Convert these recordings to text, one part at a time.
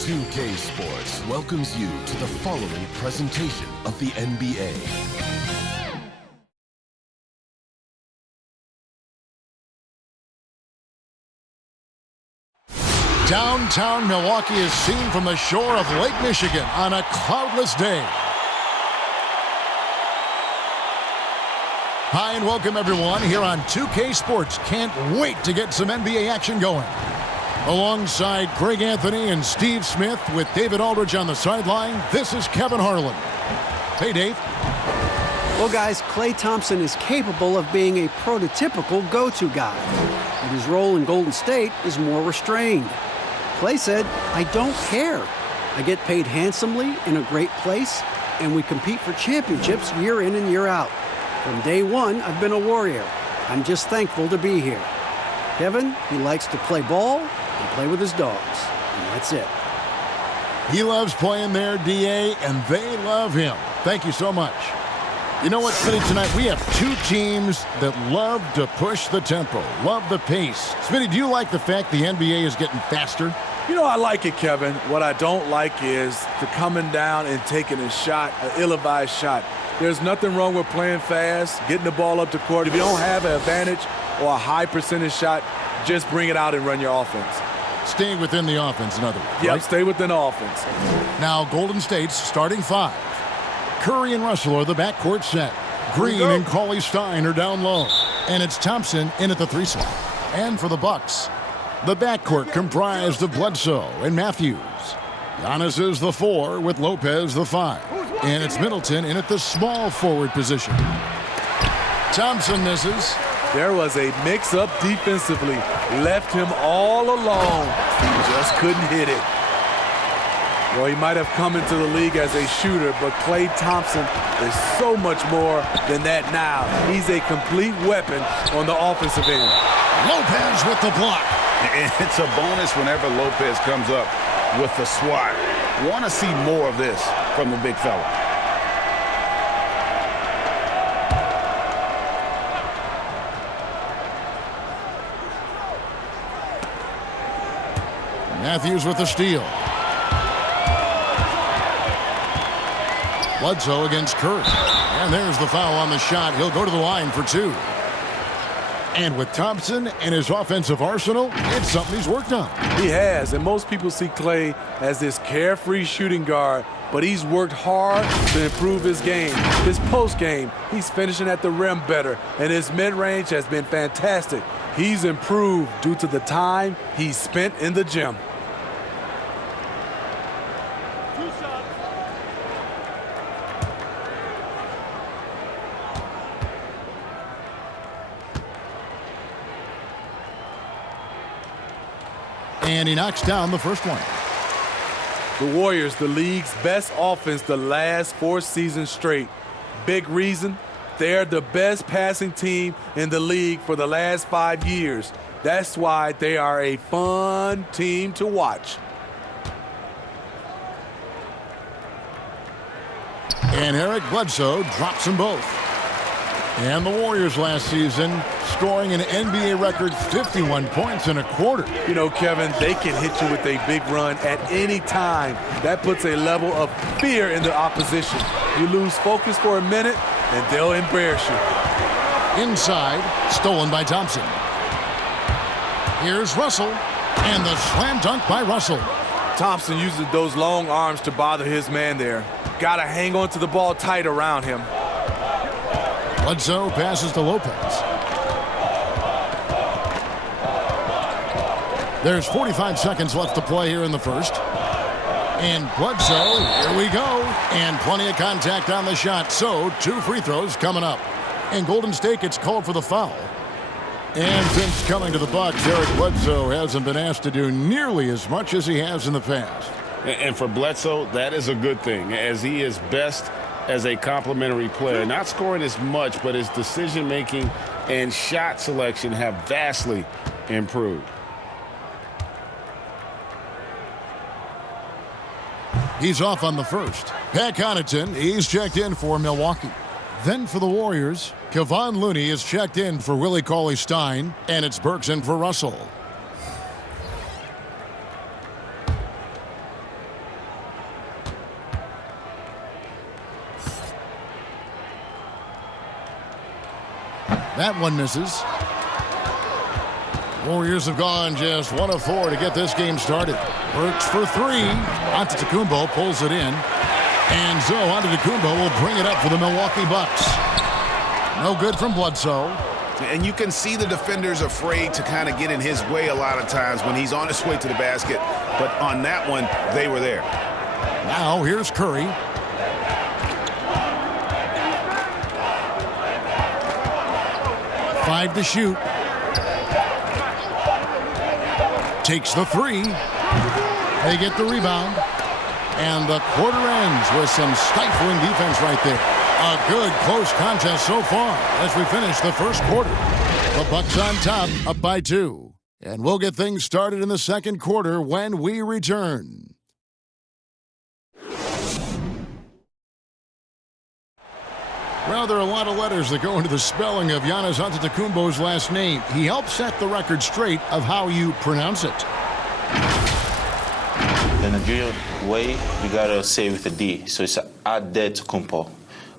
2K Sports welcomes you to the following presentation of the NBA. Downtown Milwaukee is seen from the shore of Lake Michigan on a cloudless day. Hi and welcome everyone here on 2K Sports. Can't wait to get some NBA action going. Alongside Greg Anthony and Steve Smith with David Aldridge on the sideline, this is Kevin Harlan. Hey, Dave. Well, guys, Klay Thompson is capable of being a prototypical go-to guy, but his role in Golden State is more restrained. Klay said, "I don't care. I get paid handsomely in a great place, and we compete for championships year in and year out. From day one, I've been a Warrior. I'm just thankful to be here." Kevin, he likes to play ball and play with his dogs, and that's it. He loves playing there, DA, and they love him. Thank you so much. You know what, Smitty, tonight we have two teams that love to push the tempo, love the pace. Smitty, do you like the fact the NBA is getting faster? You know, I like it, Kevin. What I don't like is the coming down and taking a shot, an ill-advised shot. There's nothing wrong with playing fast, getting the ball up the court. If you don't have an advantage or a high percentage shot, just bring it out and run your offense. Stay within the offense, in other words. Yep, right? Stay within the offense. Now, Golden State's starting five. Curry and Russell are the backcourt set. Green and Cauley-Stein are down low. And it's Thompson in at the 3 slot. And for the Bucks, the backcourt comprised of Bledsoe and Matthews. Giannis is the 4 with Lopez the 5. And it's Middleton in at the small forward position. Thompson misses. There was a mix-up defensively. Left him all alone. He just couldn't hit it. Well, he might have come into the league as a shooter, but Klay Thompson is so much more than that now. He's a complete weapon on the offensive end. Lopez with the block. It's a bonus whenever Lopez comes up with the swat. Want to see more of this from the big fella. Matthews with the steal. Bledsoe against Curry. And there's the foul on the shot. He'll go to the line for 2. And with Thompson and his offensive arsenal, it's something he's worked on. He has, and most people see Klay as this carefree shooting guard, but he's worked hard to improve his game. His post game, he's finishing at the rim better, and his mid-range has been fantastic. He's improved due to the time he spent in the gym. And he knocks down the first one. The Warriors, the league's best offense the last 4 seasons straight. Big reason, they're the best passing team in the league for the last 5 years. That's why they are a fun team to watch. And Eric Bledsoe drops them both. And the Warriors last season scoring an NBA record 51 points in a quarter. You know, Kevin, they can hit you with a big run at any time. That puts a level of fear in the opposition. You lose focus for a minute, and they'll embarrass you. Inside, stolen by Thompson. Here's Russell, and the slam dunk by Russell. Thompson uses those long arms to bother his man there. Got to hang on to the ball tight around him. Bledsoe passes to Lopez. There's 45 seconds left to play here in the first. And Bledsoe, here we go. And plenty of contact on the shot. So 2 free throws coming up. And Golden State gets called for the foul. And since coming to the Bucks, Eric Bledsoe hasn't been asked to do nearly as much as he has in the past. And for Bledsoe, that is a good thing, as he is best as a complementary player. Not scoring as much, but his decision-making and shot selection have vastly improved. He's off on the first. Pat Connaughton, he's checked in for Milwaukee. Then for the Warriors, Kevon Looney is checked in for Willie Cauley-Stein, and it's Burks in for Russell. That one misses. Warriors have gone just 1 of 4 to get this game started. Burks for 3. Antetokounmpo pulls it in. And so Antetokounmpo will bring it up for the Milwaukee Bucks. No good from Bledsoe. And you can see the defenders afraid to kind of get in his way a lot of times when he's on his way to the basket. But on that one, they were there. Now here's Curry. Five to shoot. Takes the 3. They get the rebound. And the quarter ends with some stifling defense right there. A good close contest so far as we finish the first quarter. The Bucks on top, up by 2. And we'll get things started in the second quarter when we return. Well, there are a lot of letters that go into the spelling of Giannis Antetokounmpo's last name. He helped set the record straight of how you pronounce it. In the Greek way, you gotta say with a D, so it's Antetokounmpo.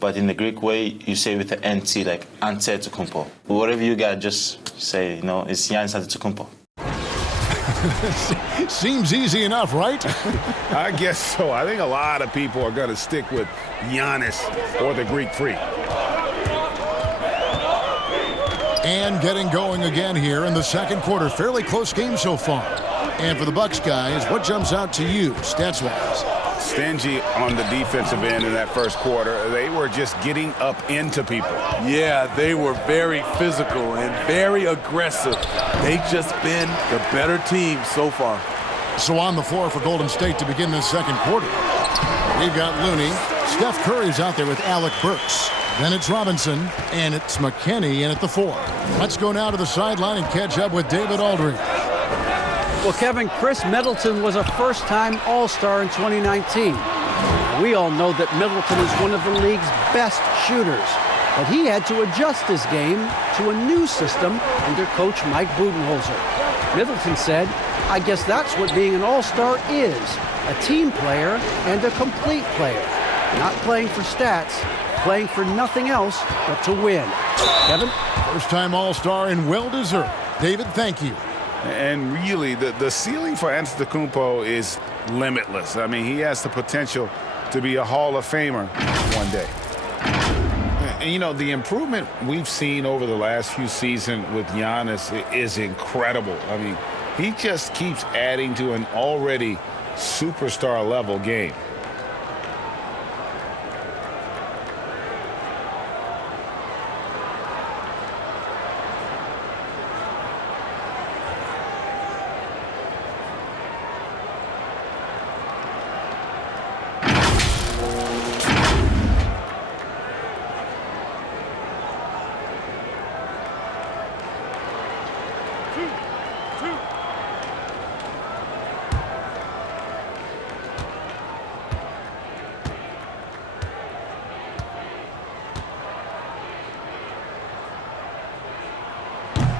But in the Greek way, you say with the NT, like Antetokounmpo. Whatever you got, just say, it's Giannis Antetokounmpo. Seems easy enough, right? I guess so. I think a lot of people are going to stick with Giannis or the Greek Freak. And getting going again here in the second quarter. Fairly close game so far. And for the Bucks guys, what jumps out to you, stats-wise? Stingy on the defensive end in that first quarter. They were just getting up into people. Yeah, they were very physical and very aggressive. They've just been the better team so far. So on the floor for Golden State to begin this second quarter. We've got Looney. Steph Curry's out there with Alec Burks. Then it's Robinson, and it's McKinney in at the 4. Let's go now to the sideline and catch up with David Aldridge. Well, Kevin, Chris Middleton was a first-time All-Star in 2019. We all know that Middleton is one of the league's best shooters, but he had to adjust his game to a new system under coach Mike Budenholzer. Middleton said, "I guess that's what being an All-Star is, a team player and a complete player. Not playing for stats, playing for nothing else but to win." Kevin? First-time All-Star and well-deserved. David, thank you. And really, the ceiling for Antetokounmpo is limitless. I mean, he has the potential to be a Hall of Famer one day. And, the improvement we've seen over the last few seasons with Giannis is incredible. I mean, he just keeps adding to an already superstar-level game.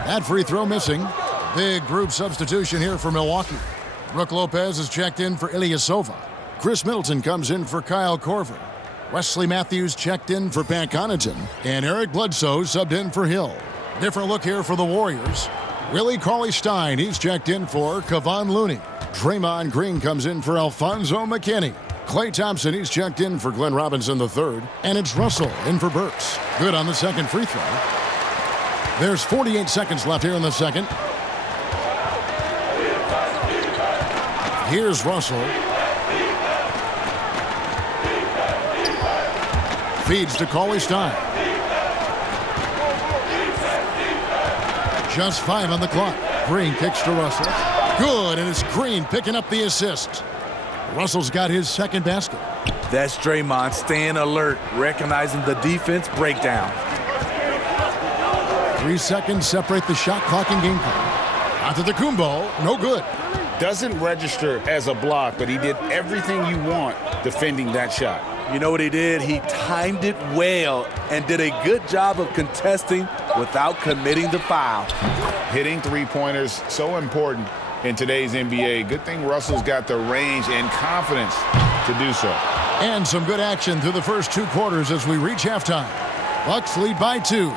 That free throw missing. Big group substitution here for Milwaukee. Brook Lopez is checked in for Ilyasova. Chris Middleton comes in for Kyle Korver. Wesley Matthews checked in for Pat Connaughton. And Eric Bledsoe subbed in for Hill. Different look here for the Warriors. Willie Cauley-Stein, he's checked in for Kevon Looney. Draymond Green comes in for Alfonso McKinney. Klay Thompson, he's checked in for Glenn Robinson III. And it's Russell in for Burks. Good on the second free throw. There's 48 seconds left here in the second. Here's Russell. Feeds to Cauley-Stein. Just 5 on the clock. Green kicks to Russell. Good, and it's Green picking up the assist. Russell's got his second basket. That's Draymond staying alert, recognizing the defense breakdown. 3 seconds separate the shot clock and game clock. Antetokounmpo, no good. Doesn't register as a block, but he did everything you want defending that shot. You know what he did? He timed it well and did a good job of contesting without committing the foul. Hitting three-pointers, so important in today's NBA. Good thing Russell's got the range and confidence to do so. And some good action through the first 2 quarters as we reach halftime. Bucks lead by 2.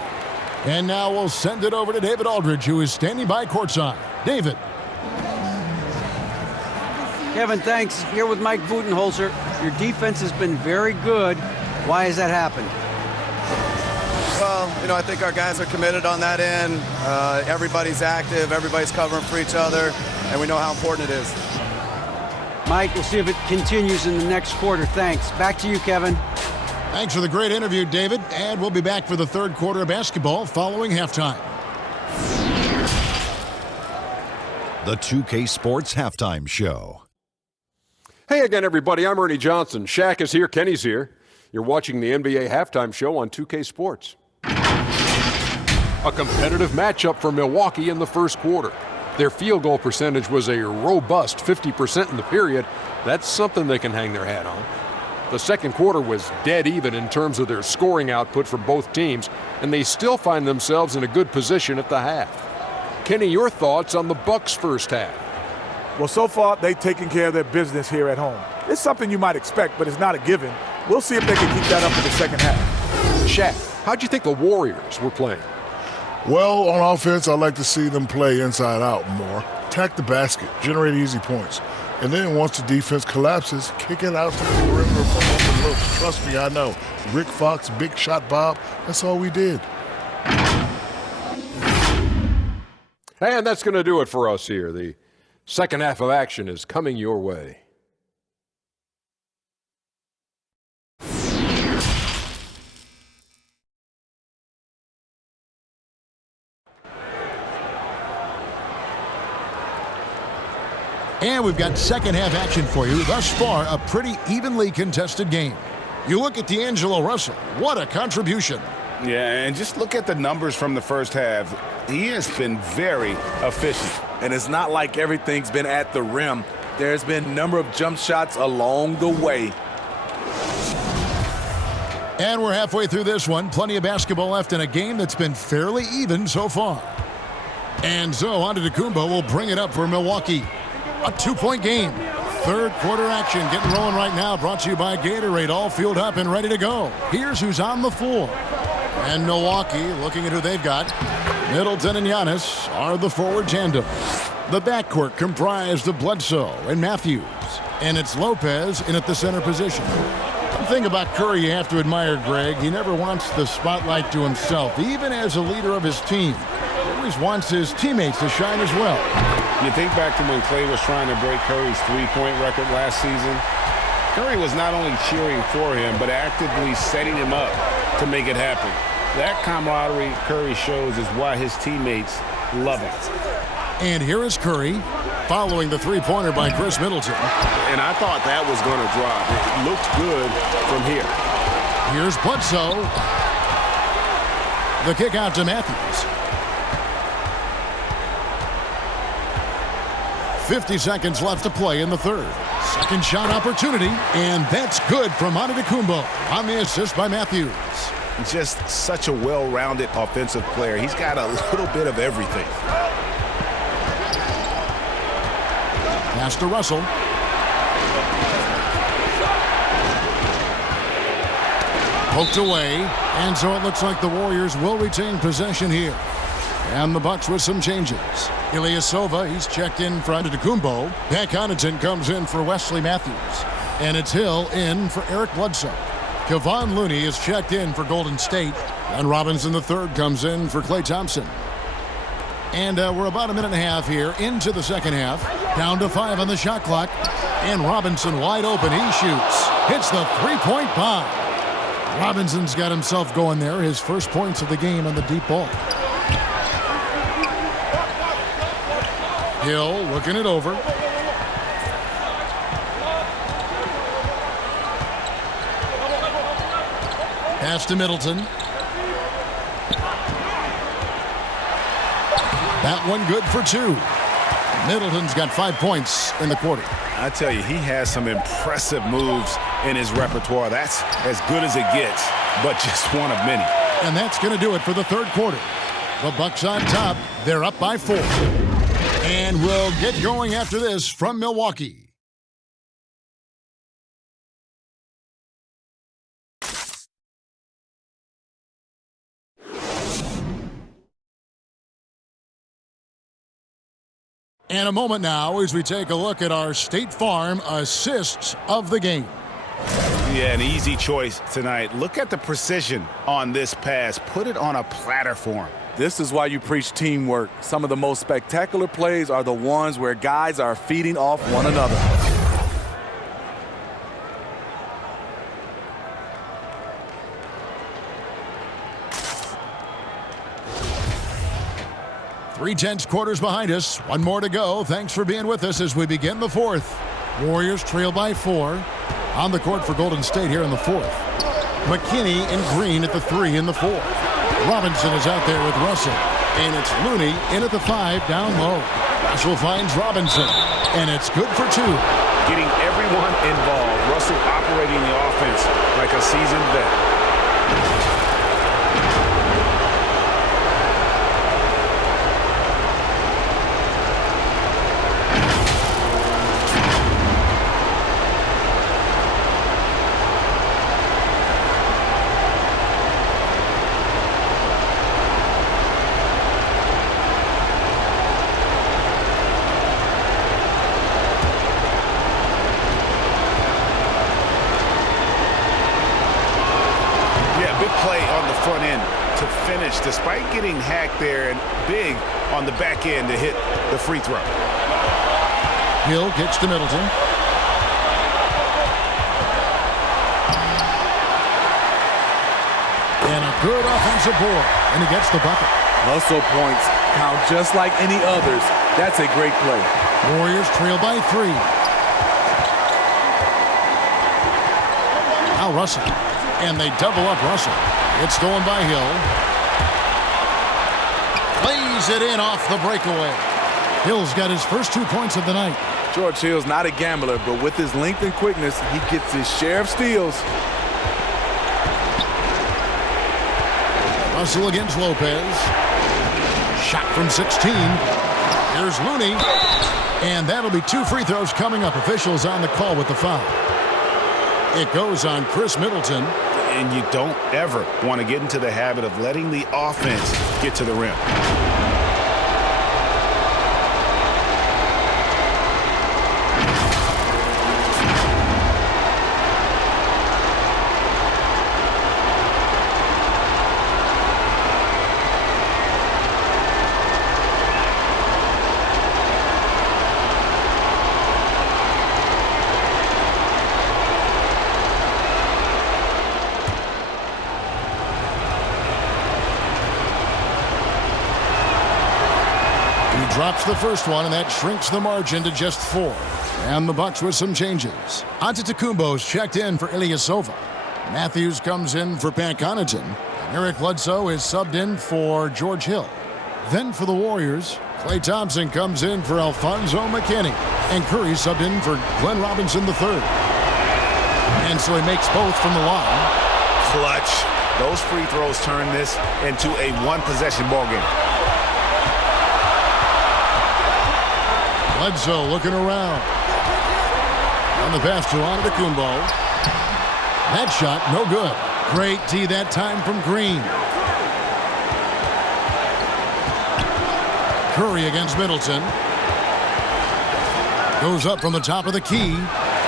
And now we'll send it over to David Aldridge, who is standing by courtside. David. Kevin, thanks. Here with Mike Budenholzer. Your defense has been very good. Why has that happened? Well, I think our guys are committed on that end. Everybody's active. Everybody's covering for each other. And we know how important it is. Mike, we'll see if it continues in the next quarter. Thanks. Back to you, Kevin. Thanks for the great interview, David. And we'll be back for the third quarter of basketball following halftime. The 2K Sports Halftime Show. Hey again, everybody. I'm Ernie Johnson. Shaq is here. Kenny's here. You're watching the NBA Halftime Show on 2K Sports. A competitive matchup for Milwaukee in the first quarter. Their field goal percentage was a robust 50% in the period. That's something they can hang their hat on. The second quarter was dead even in terms of their scoring output for both teams, and they still find themselves in a good position at the half. Kenny, your thoughts on the Bucks' first half? Well, so far, they've taken care of their business here at home. It's something you might expect, but it's not a given. We'll see if they can keep that up in the second half. Shaq, how'd you think the Warriors were playing? Well, on offense, I like to see them play inside out more. Attack the basket, generate easy points. And then once the defense collapses, kick it out to the perimeter for open looks. Trust me, I know. Rick Fox, Big Shot Bob, that's all we did. And that's going to do it for us here. The second half of action is coming your way. And we've got second half action for you. Thus far, a pretty evenly contested game. You look at D'Angelo Russell. What a contribution. Yeah, and just look at the numbers from the first half. He has been very efficient. And it's not like everything's been at the rim. There's been a number of jump shots along the way. And we're halfway through this one. Plenty of basketball left in a game that's been fairly even so far. And so Antetokounmpo will bring it up for Milwaukee. A two-point game. Third quarter action getting rolling right now. Brought to you by Gatorade. All fueled up and ready to go. Here's who's on the floor. And Milwaukee, looking at who they've got. Middleton and Giannis are the forward tandem. The backcourt comprised of Bledsoe and Matthews. And it's Lopez in at the center position. One thing about Curry you have to admire, Greg. He never wants the spotlight to himself, even as a leader of his team. He always wants his teammates to shine as well. You think back to when Clay was trying to break Curry's three-point record last season. Curry was not only cheering for him, but actively setting him up to make it happen. That camaraderie Curry shows is why his teammates love it. And here is Curry following the three-pointer by Chris Middleton. And I thought that was going to drop. It looked good from here. Here's Bledsoe. The kick out to Matthews. 50 seconds left to play in the third. Second shot opportunity, and that's good from Antetokounmpo on the assist by Matthews. Just such a well-rounded offensive player. He's got a little bit of everything. Pass to Russell. Poked away, and so it looks like the Warriors will retain possession here. And the Bucks with some changes. Ilyasova, he's checked in for Antetokounmpo. Pat Connaughton comes in for Wesley Matthews. And it's Hill in for Eric Bledsoe. Kevon Looney is checked in for Golden State. And Robinson III comes in for Klay Thompson. And we're about a minute and a half here into the second half. Down to 5 on the shot clock. And Robinson wide open. He shoots. Hits the three-point bomb. Robinson's got himself going there. His first points of the game on the deep ball. Hill looking it over. Pass to Middleton. That one good for 2. Middleton's got 5 points in the quarter. I tell you, he has some impressive moves in his repertoire. That's as good as it gets, but just one of many. And that's going to do it for the third quarter. The Bucks on top. They're up by 4. And we'll get going after this from Milwaukee. And a moment now as we take a look at our State Farm assists of the game. Yeah, an easy choice tonight. Look at the precision on this pass. Put it on a platter for him. This is why you preach teamwork. Some of the most spectacular plays are the ones where guys are feeding off one another. Three tenths quarters behind us. One more to go. Thanks for being with us as we begin the fourth. Warriors trail by 4. On the court for Golden State here in the fourth. McKinney and Green at the 3 in the 4. Robinson is out there with Russell. And it's Looney in at the 5 down low. Russell finds Robinson. And it's good for 2. Getting everyone involved. Russell operating the offense like a seasoned vet. Despite getting hacked there and big on the back end to hit the free throw. Hill gets to Middleton. And a good offensive board. And he gets the bucket. Hustle points count just like any others. That's a great play. Warriors trail by 3. Now Russell. And they double up Russell. It's stolen by Hill. Lays it in off the breakaway. Hill's got his first 2 points of the night. George Hill's not a gambler, but with his length and quickness, he gets his share of steals. Russell against Lopez. Shot from 16. Here's Looney. And that'll be 2 free throws coming up. Officials on the call with the foul. It goes on Chris Middleton. And you don't ever want to get into the habit of letting the offense get to the rim. Drops the first one, and that shrinks the margin to just 4. And the Bucks with some changes. Antetokounmpo's checked in for Ilyasova. Matthews comes in for Pat Connaughton. And Eric Bledsoe is subbed in for George Hill. Then for the Warriors, Klay Thompson comes in for Alfonso McKinney. And Curry subbed in for Glenn Robinson III. And so he makes both from the line. Clutch. Those free throws turn this into a one-possession ball game. Bledsoe looking around. On the pass to Antetokounmpo. That shot, no good. Great D that time from Green. Curry against Middleton. Goes up from the top of the key.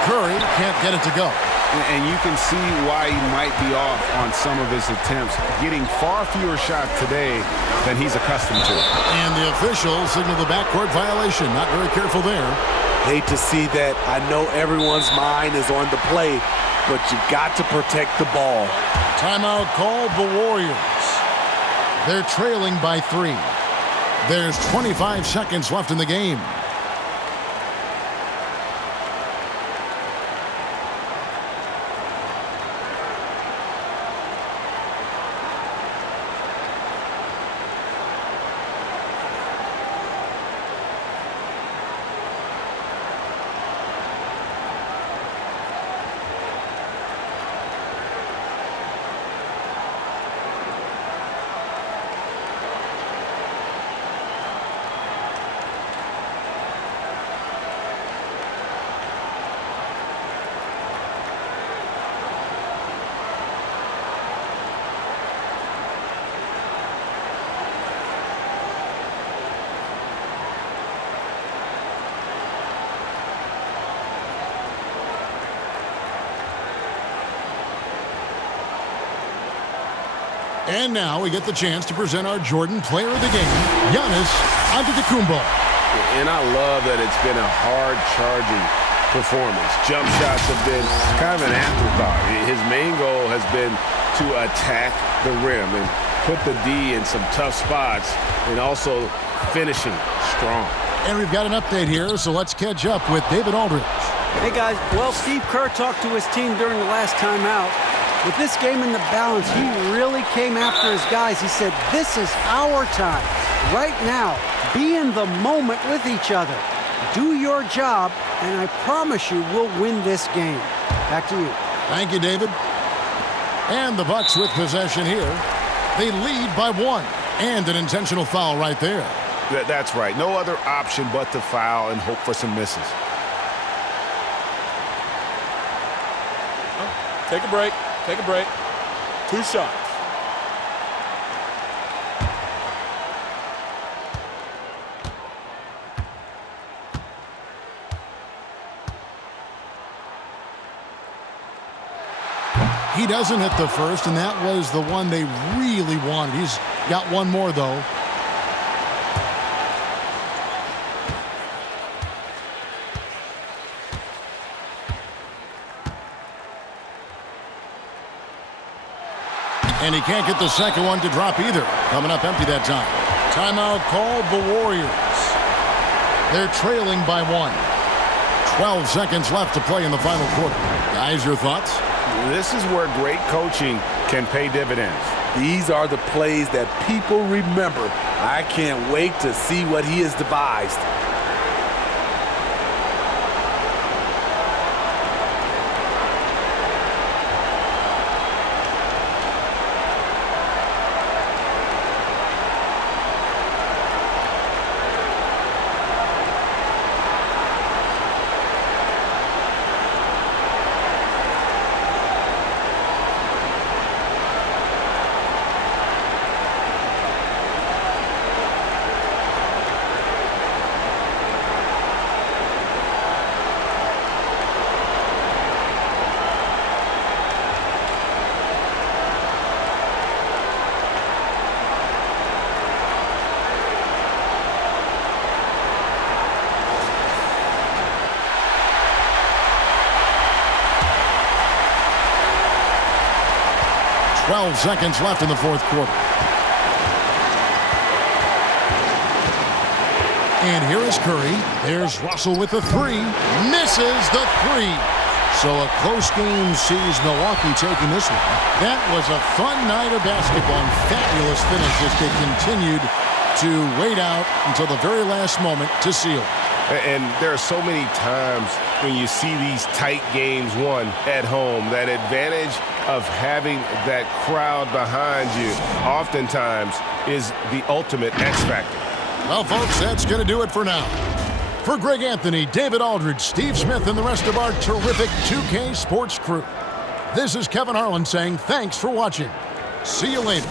Curry can't get it to go. And you can see why he might be off on some of his attempts, getting far fewer shots today than he's accustomed to. And the officials signal the backcourt violation. Not very careful there. Hate to see that. I know everyone's mind is on the play, but you've got to protect the ball. Timeout called the Warriors. They're trailing by 3. There's 25 seconds left in the game. And now we get the chance to present our Jordan Player of the Game, Giannis Antetokounmpo. And I love that it's been a hard-charging performance. Jump shots have been kind of an afterthought. His main goal has been to attack the rim and put the D in some tough spots and also finishing strong. And we've got an update here, so let's catch up with David Aldridge. Hey, guys. Well, Steve Kerr talked to his team during the last timeout. With this game in the balance, he really came after his guys. He said, this is our time. Right now, be in the moment with each other. Do your job, and I promise you we'll win this game. Back to you. Thank you, David. And the Bucks with possession here. They lead by 1. And an intentional foul right there. That's right. No other option but to foul and hope for some misses. Take a break. Take a break. 2 shots. He doesn't hit the first, and that was the one they really wanted. He's got one more, though. And he can't get the second one to drop either. Coming up empty that time. Timeout called the Warriors. They're trailing by 1. 12 seconds left to play in the final quarter. Guys, your thoughts? This is where great coaching can pay dividends. These are the plays that people remember. I can't wait to see what he has devised. Seconds left in the fourth quarter. And here is Curry. There's Russell with the 3. Misses the 3. So a close game sees Milwaukee taking this one. That was a fun night of basketball and fabulous finish as they continued to wait out until the very last moment to seal. And there are so many times when you see these tight games won at home, that advantage of having that crowd behind you oftentimes is the ultimate X factor. Well, folks, that's going to do it for now. For Greg Anthony, David Aldridge, Steve Smith, and the rest of our terrific 2K Sports crew, this is Kevin Harlan saying thanks for watching. See you later.